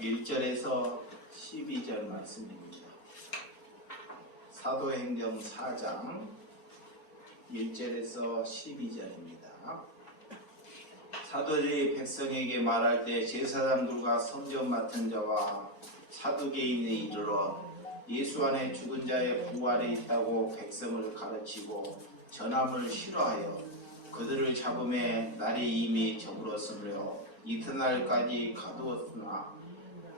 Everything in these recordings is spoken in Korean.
1절에서 12절 말씀입니다. 사도행전 4장 1절에서 12절입니다. 사도들이 백성에게 말할 때 제사장들과 성전 맡은 자와 사두개인이 이르러 예수 안에 죽은 자의 부활이 있다고 백성을 가르치고 전함을 싫어하여 그들을 잡음에 날이 이미 저물었으므로 이튿날까지 가두었으나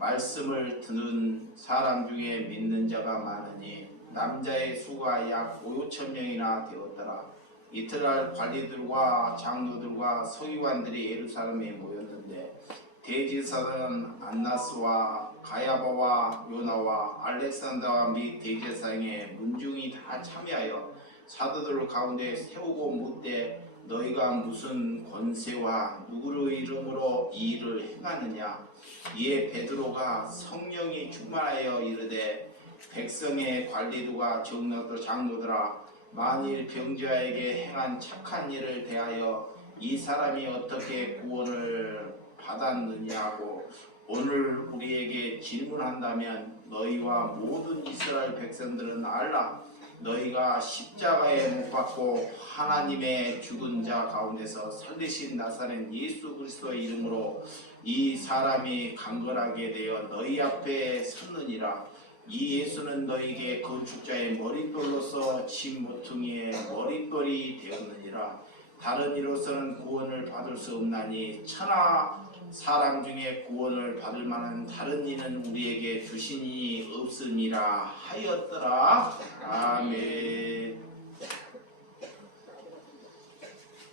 말씀을 듣는 사람 중에 믿는 자가 많으니 남자의 수가 약 5,000 명이나 되었더라. 이튿날 관리들과 장로들과 서기관들이 예루살렘에 모였는데 대제사장 안나스와 가야바와 요나와 알렉산더와 및 대제사장의 문중이 다 참여하여 사도들 가운데 세우고 묻되 너희가 무슨 권세와 누구의 이름으로 이 일을 행하느냐. 이에 베드로가 성령이 충만하여 이르되 백성의 관리들과 장로들아 만일 병자에게 행한 착한 일을 대하여 이 사람이 어떻게 구원을 받았느냐고 오늘 우리에게 질문한다면 너희와 모든 이스라엘 백성들은 알라. 너희가 십자가에 못 박고 하나님의 죽은 자 가운데서 살리신 나사렛 예수 그리스도의 이름으로 이 사람이 강건하게 되어 너희 앞에 섰느니라. 이 예수는 너희에게 건축자의 머릿돌로서 진 모퉁이의 머릿돌이 되었느니라. 다른 이로서는 구원을 받을 수 없나니 천하 사람 중에 구원을 받을 만한 다른 이는 우리에게 주시니 없음이라 하였더라. 아멘.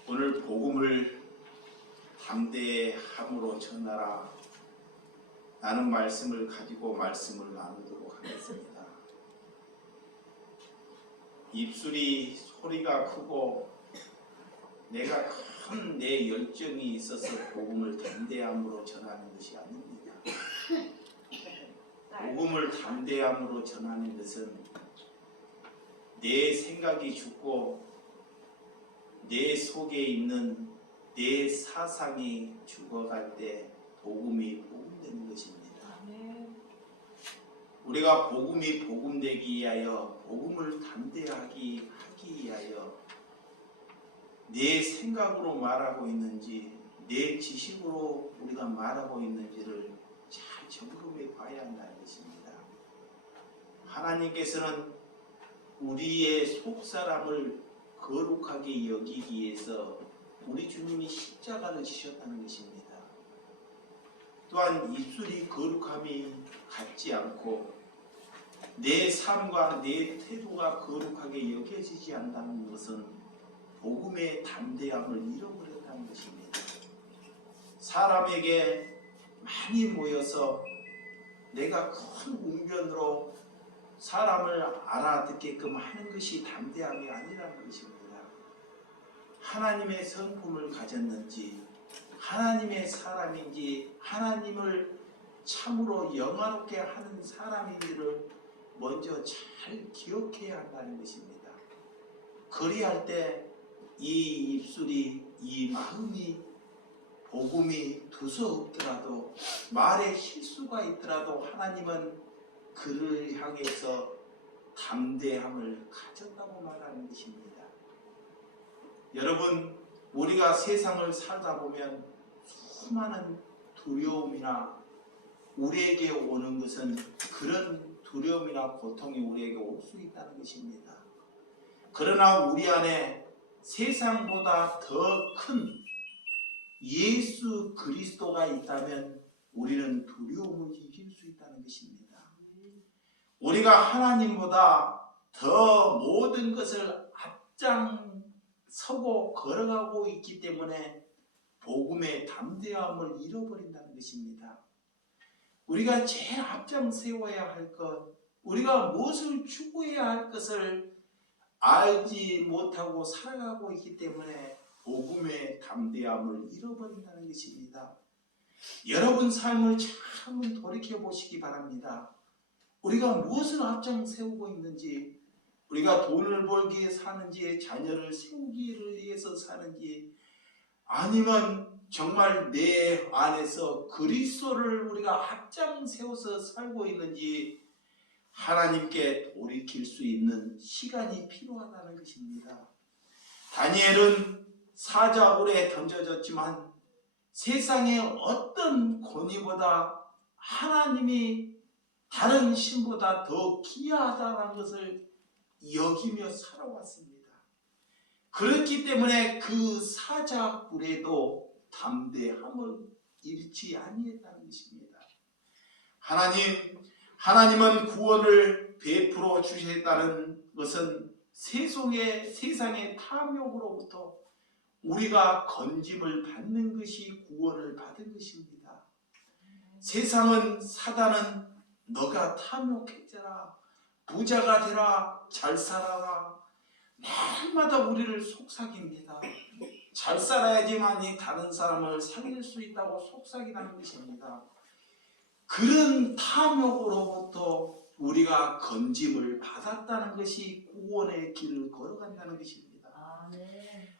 오늘 복음을 담대함으로 전하라. 나는 말씀을 가지고 말씀을 나누도록 하겠습니다. 입술이 소리가 크고 내가 큰 내 열정이 있어서 복음을 담대함으로 전하는 것이 아닙니다. 복음을 담대함으로 전하는 것은 내 생각이 죽고 내 속에 있는 내 사상이 죽어갈 때 복음이 복음되는 것입니다. 우리가 복음이 복음되기 위하여 복음을 담대하게 하기 위하여 내 생각으로 말하고 있는지 내 지식으로 우리가 말하고 있는지를 잘 점검해 봐야 한다는 것입니다. 하나님께서는 우리의 속사람을 거룩하게 여기기 위해서 우리 주님이 십자가를 지셨다는 것입니다. 또한 입술이 거룩함이 같지 않고 내 삶과 내 태도가 거룩하게 여겨지지 않는다는 것은 복음의 담대함을 잃어버렸다는 것입니다. 사람에게 많이 모여서 내가 큰 웅변으로 사람을 알아듣게끔 하는 것이 담대함이 아니라는 것입니다. 하나님의 성품을 가졌는지 하나님의 사람인지 하나님을 참으로 영화롭게 하는 사람인지를 먼저 잘 기억해야 한다는 것입니다. 그리할 때 이 입술이 이 마음이 복음이 두서없더라도 말에 실수가 있더라도 하나님은 그를 향해서 담대함을 가졌다고 말하는 것입니다. 여러분, 우리가 세상을 살다 보면 수많은 두려움이나 우리에게 오는 것은 그런 두려움이나 고통이 우리에게 올 수 있다는 것입니다. 그러나 우리 안에 세상보다 더 큰 예수 그리스도가 있다면 우리는 두려움을 이길 수 있다는 것입니다. 우리가 하나님보다 더 모든 것을 앞장서고 걸어가고 있기 때문에 복음의 담대함을 잃어버린다는 것입니다. 우리가 제일 앞장 세워야 할 것, 우리가 무엇을 추구해야 할 것을 알지 못하고 살아가고 있기 때문에 복음의 담대함을 잃어버린다는 것입니다. 여러분 삶을 참 돌이켜보시기 바랍니다. 우리가 무엇을 앞장 세우고 있는지, 우리가 돈을 벌기 위해 사는지, 자녀를 세우기를 위해서 사는지, 아니면 정말 내 안에서 그리스도를 우리가 앞장 세워서 살고 있는지 하나님께 돌이킬 수 있는 시간이 필요하다는 것입니다. 다니엘은 사자굴에 던져졌지만 세상의 어떤 권위보다 하나님이 다른 신보다 더 귀하다는 것을 여기며 살아왔습니다. 그렇기 때문에 그 사자굴에도 담대함을 잃지 아니했다는 것입니다. 하나님은 구원을 베풀어 주셨다는 것은 세상의 탐욕으로부터 우리가 건짐을 받는 것이 구원을 받은 것입니다. 세상은 사단은 너가 탐욕했잖아, 부자가 되라, 잘 살아라, 날마다 우리를 속삭입니다. 잘 살아야지만이 다른 사람을 살릴 수 있다고 속삭이라는 것입니다. 그런 탐욕으로부터 우리가 건짐을 받았다는 것이 구원의 길을 걸어간다는 것입니다.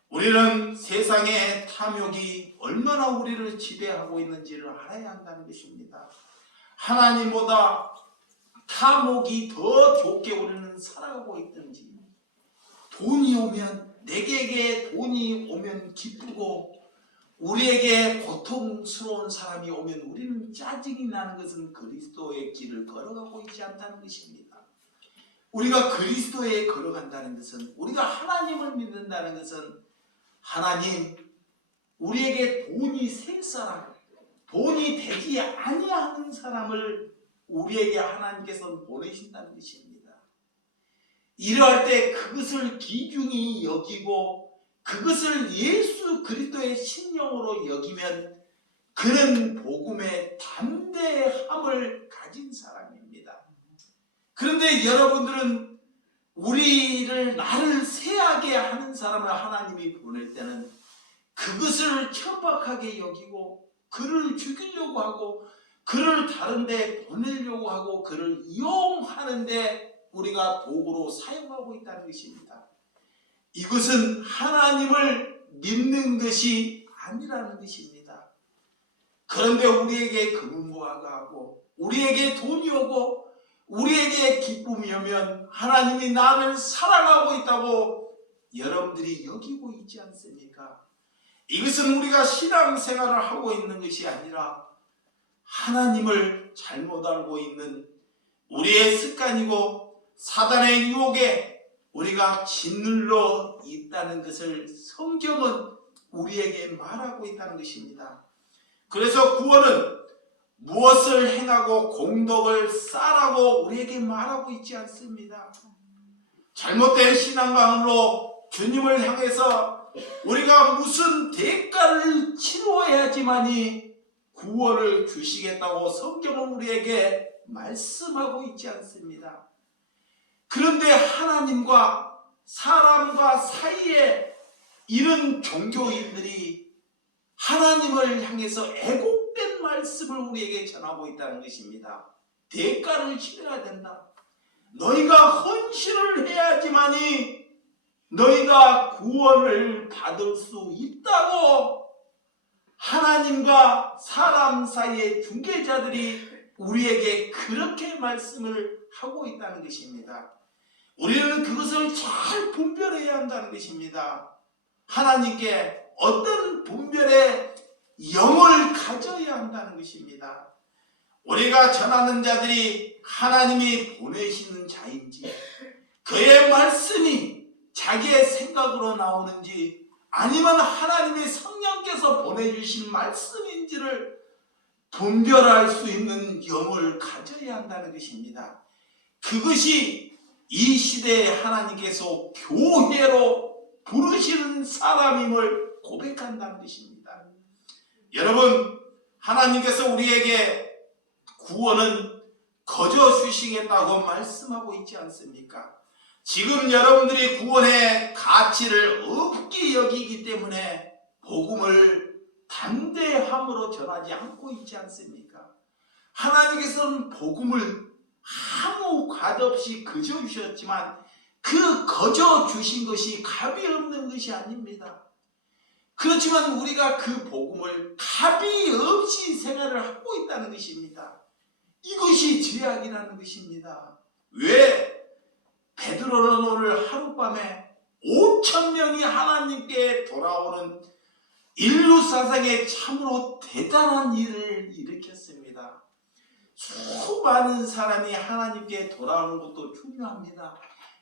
우리는 세상의 탐욕이 얼마나 우리를 지배하고 있는지를 알아야 한다는 것입니다. 하나님보다 탐욕이 더 좋게 우리는 살아가고 있든지, 돈이 오면, 내게 돈이 오면 기쁘고 우리에게 고통스러운 사람이 오면 우리는 짜증이 나는 것은 그리스도의 길을 걸어가고 있지 않다는 것입니다. 우리가 그리스도에 걸어간다는 것은, 우리가 하나님을 믿는다는 것은, 하나님, 우리에게 돈이 생 사람, 돈이 되지 아니하는 사람을 우리에게 하나님께서 보내신다는 것입니다. 이러할 때 그것을 귀중히 여기고 그것을 예수 그리스도의 신령으로 여기면 그는 복음의 담대함을 가진 사람입니다. 그런데 여러분들은 나를 세하게 하는 사람을 하나님이 보낼 때는 그것을 천박하게 여기고 그를 죽이려고 하고 그를 다른 데 보내려고 하고 그를 이용하는데 우리가 도구로 사용하고 있다는 것입니다. 이것은 하나님을 믿는 것이 아니라는 것입니다. 그런데 우리에게 금은보화가 하고 우리에게 돈이 오고 우리에게 기쁨이 오면 하나님이 나를 사랑하고 있다고 여러분들이 여기고 있지 않습니까? 이것은 우리가 신앙생활을 하고 있는 것이 아니라 하나님을 잘못 알고 있는 우리의 습관이고 사단의 유혹에 우리가 짓눌러 있다는 것을 성경은 우리에게 말하고 있다는 것입니다. 그래서 구원은 무엇을 행하고 공덕을 쌓으라고 우리에게 말하고 있지 않습니다. 잘못된 신앙관으로 주님을 향해서 우리가 무슨 대가를 치러야지만이 구원을 주시겠다고 성경은 우리에게 말씀하고 있지 않습니다. 그런데 하나님과 사람과 사이에 이런 종교인들이 하나님을 향해서 애곡된 말씀을 우리에게 전하고 있다는 것입니다. 대가를 치러야 된다. 너희가 헌신을 해야지만이 너희가 구원을 받을 수 있다고 하나님과 사람 사이의 중개자들이 우리에게 그렇게 말씀을 하고 있다는 것입니다. 우리는 그것을 잘 분별해야 한다는 것입니다. 하나님께 어떤 분별의 영을 가져야 한다는 것입니다. 우리가 전하는 자들이 하나님이 보내시는 자인지 그의 말씀이 자기의 생각으로 나오는지 아니면 하나님의 성령께서 보내주신 말씀인지를 분별할 수 있는 영을 가져야 한다는 것입니다. 그것이 이 시대에 하나님께서 교회로 부르시는 사람임을 고백한다는 것입니다. 여러분, 하나님께서 우리에게 구원은 거저 주시겠다고 말씀하고 있지 않습니까? 지금 여러분들이 구원의 가치를 없게 여기기 때문에 복음을 담대함으로 전하지 않고 있지 않습니까? 하나님께서는 복음을 아무 값 없이 거저 주셨지만 그 거저 주신 것이 값이 없는 것이 아닙니다. 그렇지만 우리가 그 복음을 갑이 없이 생활을 하고 있다는 것입니다. 이것이 죄악이라는 것입니다. 왜? 베드로는 오늘 하룻밤에 5,000명이 하나님께 돌아오는 인류 사상에 참으로 대단한 일을 일으켰습니다. 수많은 사람이 하나님께 돌아오는 것도 중요합니다.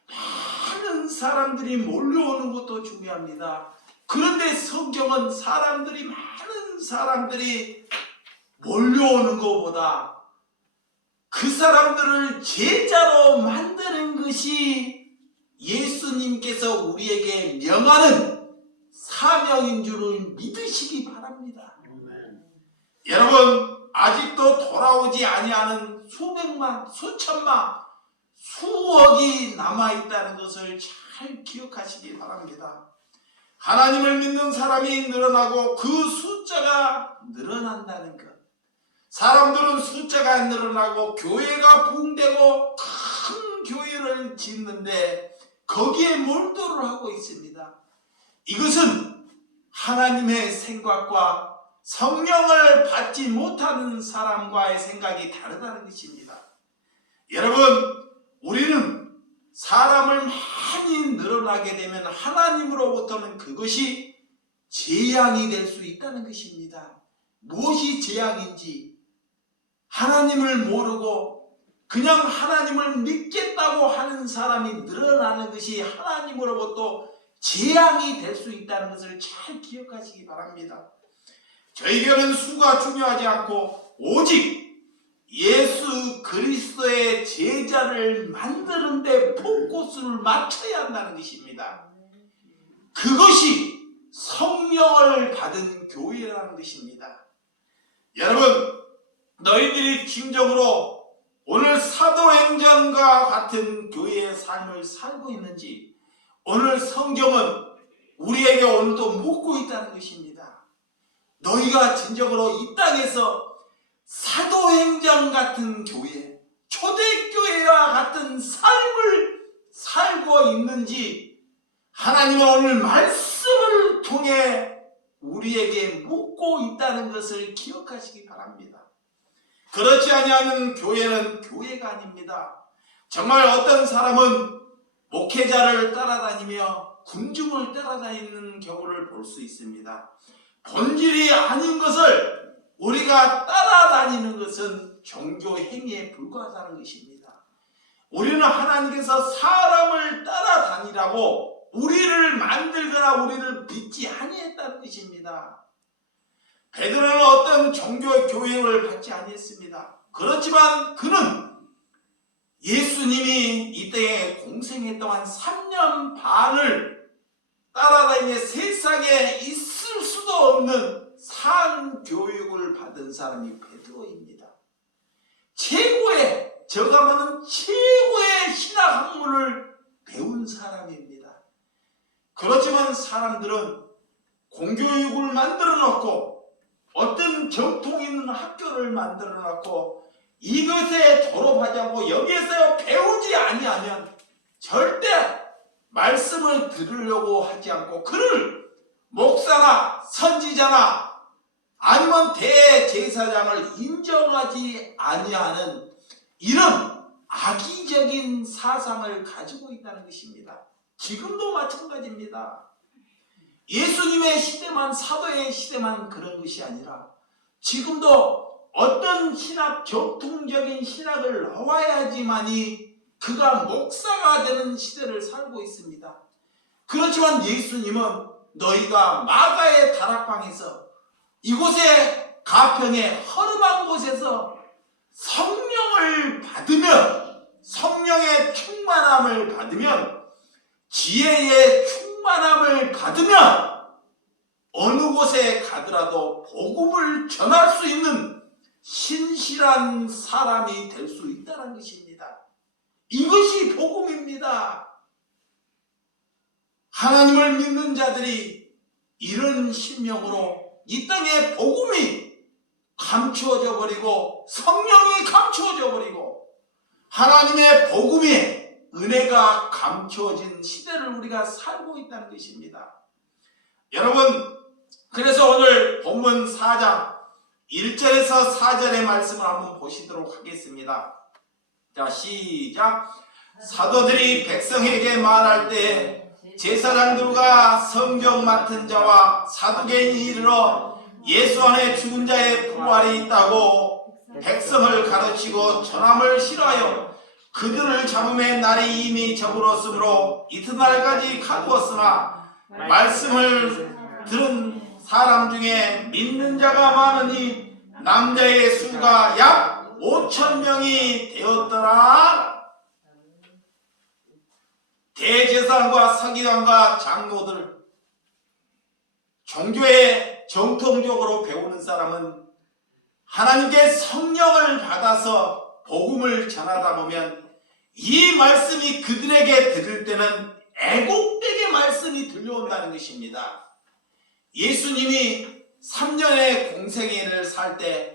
많은 사람들이 몰려오는 것도 중요합니다. 그런데 성경은 많은 사람들이 몰려오는 것보다 그 사람들을 제자로 만드는 것이 예수님께서 우리에게 명하는 사명인 줄을 믿으시기 바랍니다. 여러분, 아직도 돌아오지 아니하는 수백만, 수천만, 수억이 남아있다는 것을 잘 기억하시기 바랍니다. 하나님을 믿는 사람이 늘어나고 그 숫자가 늘어난다는 것. 사람들은 숫자가 늘어나고 교회가 부흥되고 큰 교회를 짓는데 거기에 몰두를 하고 있습니다. 이것은 하나님의 생각과 성령을 받지 못하는 사람과의 생각이 다르다는 것입니다. 여러분, 우리는 사람을 많이 늘어나게 되면 하나님으로부터는 그것이 재앙이 될 수 있다는 것입니다. 무엇이 재앙인지 하나님을 모르고 그냥 하나님을 믿겠다고 하는 사람이 늘어나는 것이 하나님으로부터 재앙이 될 수 있다는 것을 잘 기억하시기 바랍니다. 저에게는 수가 중요하지 않고 오직 예수 그리스도의 제자를 만드는 데 포커스를 맞춰야 한다는 것입니다. 그것이 성령을 받은 교회라는 것입니다. 여러분, 너희들이 진정으로 오늘 사도행전과 같은 교회의 삶을 살고 있는지 오늘 성경은 우리에게 오늘도 묻고 있다는 것입니다. 너희가 진정으로 이 땅에서 사도행전 같은 교회, 초대교회와 같은 삶을 살고 있는지 하나님은 오늘 말씀을 통해 우리에게 묻고 있다는 것을 기억하시기 바랍니다. 그렇지 아니하는 교회는 교회가 아닙니다. 정말 어떤 사람은 목회자를 따라다니며 군중을 따라다니는 경우를 볼 수 있습니다. 본질이 아닌 것을 우리가 따라다니는 것은 종교 행위에 불과하다는 것입니다. 우리는 하나님께서 사람을 따라다니라고 우리를 만들거나 우리를 빚지 아니했다는 것입니다. 베드로는 어떤 종교 교육을 받지 아니했습니다. 그렇지만 그는 예수님이 이 땅에 공생애 동안 3년 반을 따라다니며 세상에 있을 수도 없는 산 교육을 받은 사람이 베드로입니다. 제가 말하는 최고의 신학 학문을 배운 사람입니다. 그렇지만 사람들은 공교육을 만들어 놓고 어떤 정통 있는 학교를 만들어 놓고 이것에 졸업하지 않고 여기에서 배우지 아니하면 절대 말씀을 들으려고 하지 않고 그를 목사나 선지자나 아니면 대제사장을 인정하지 아니하는 이런 악의적인 사상을 가지고 있다는 것입니다. 지금도 마찬가지입니다. 예수님의 시대만, 사도의 시대만 그런 것이 아니라 지금도 어떤 신학, 정통적인 신학을 나와야지만이 그가 목사가 되는 시대를 살고 있습니다. 그렇지만 예수님은 너희가 마가의 다락방에서 이곳에 가평의 허름한 곳에서 성령을 받으면, 성령의 충만함을 받으면, 지혜의 충만함을 받으면 어느 곳에 가더라도 복음을 전할 수 있는 신실한 사람이 될 수 있다는 것입니다. 이것이 복음입니다. 하나님을 믿는 자들이 이런 심령으로 이 땅에 복음이 감추어져 버리고 성령이 감추어져 버리고 하나님의 복음의 은혜가 감추어진 시대를 우리가 살고 있다는 것입니다. 여러분, 그래서 오늘 본문 4장 1절에서 4절의 말씀을 한번 보시도록 하겠습니다. 자, 시작. 사도들이 백성에게 말할 때 제사장들과 성경 맡은 자와 사두개인이 이르러 예수 안에 죽은 자의 부활이 있다고 백성을 가르치고 전함을 싫어하여 그들을 잡음의 날이 이미 적으렀으므로 이튿날까지 가두었으나 말씀을 들은 사람 중에 믿는 자가 많으니 남자의 수가 약 5,000명이 되었더라. 대제사장과 서기관과 장로들, 종교에 정통적으로 배우는 사람은 하나님께 성령을 받아서 복음을 전하다 보면 이 말씀이 그들에게 들을 때는 애곡되게 말씀이 들려온다는 것입니다. 예수님이 3년의 공생애를 살 때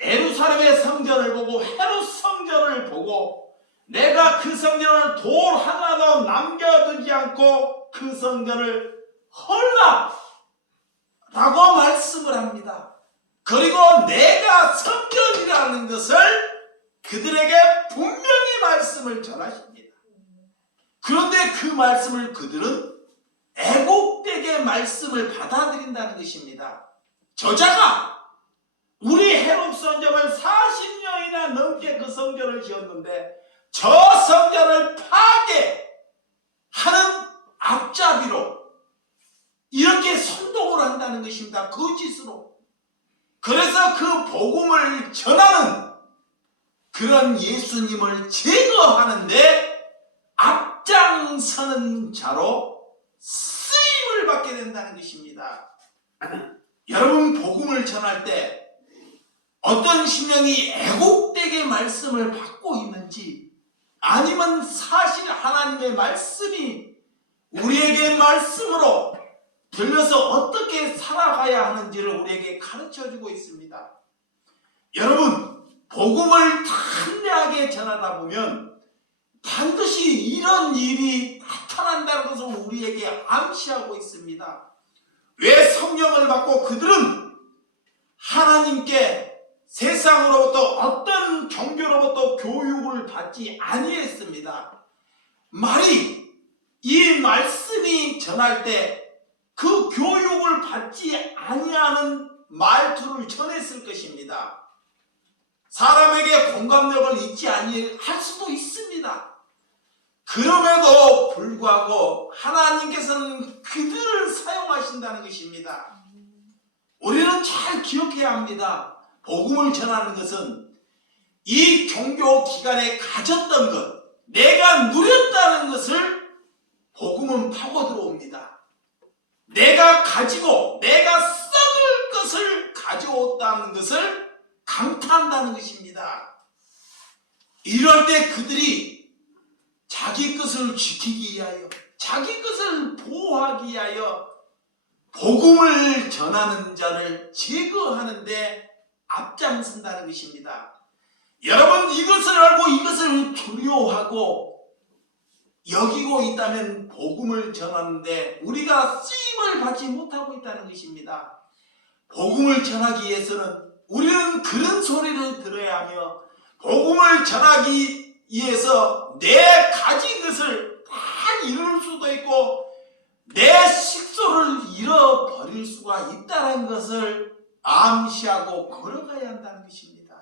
예루살렘의 성전을 보고 헤롯 성전을 보고 내가 그 성전을 돌 하나도 남겨두지 않고 그 성전을 헐라 라고 말씀을 합니다. 그리고 내가 성전이라는 것을 그들에게 분명히 말씀을 전하십니다. 그런데 그 말씀을 그들은 애곡되게 말씀을 받아들인다는 것입니다. 저자가 우리 헤롯 성전을 40년이나 넘게 그 성전을 지었는데 저 성전을 파괴하는 앞잡이로 이렇게 선동을 한다는 것입니다. 거짓으로. 그래서 그 복음을 전하는 그런 예수님을 제거하는데 앞장서는 자로 쓰임을 받게 된다는 것입니다. 여러분, 복음을 전할 때 어떤 심령이 애곡되게 말씀을 받고 있는지, 아니면 사실 하나님의 말씀이 우리에게 말씀으로 들려서 어떻게 살아가야 하는지를 우리에게 가르쳐주고 있습니다. 여러분, 복음을 담대하게 전하다 보면 반드시 이런 일이 나타난다는 것을 우리에게 암시하고 있습니다. 왜 성령을 받고 그들은 하나님께 세상으로부터 어떤 종교로부터 교육을 받지 아니했습니다. 이 말씀이 전할 때 그 교육을 받지 아니하는 말투를 전했을 것입니다. 사람에게 공감력을 잊지 아니할 수도 있습니다. 그럼에도 불구하고 하나님께서는 그들을 사용하신다는 것입니다. 우리는 잘 기억해야 합니다. 복음을 전하는 것은 이 종교 기간에 가졌던 것, 내가 누렸다는 것을 복음은 파고 들어옵니다. 내가 가지고 내가 썩을 것을 가져왔다는 것을 강타한다는 것입니다. 이럴 때 그들이 자기 것을 지키기 위하여, 자기 것을 보호하기 위하여 복음을 전하는 자를 제거하는데 앞장선다는 것입니다. 여러분, 이것을 알고 이것을 두려워하고 여기고 있다면 복음을 전하는데 우리가 쓰임을 받지 못하고 있다는 것입니다. 복음을 전하기 위해서는 우리는 그런 소리를 들어야 하며, 복음을 전하기 위해서 내 가진 것을 다 잃을 수도 있고 내 식소를 잃어버릴 수가 있다는 것을 암시하고 걸어가야 한다는 것입니다.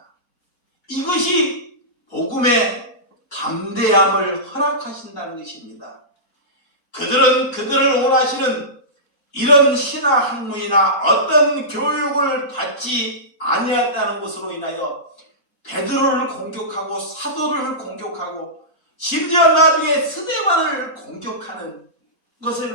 이것이 복음의 담대함을 허락하신다는 것입니다. 그들은 그들을 원하시는 이런 신화 학문이나 어떤 교육을 받지 아니했다는 것으로 인하여 베드로를 공격하고 사도를 공격하고 심지어 나중에 스데반을 공격하는 것을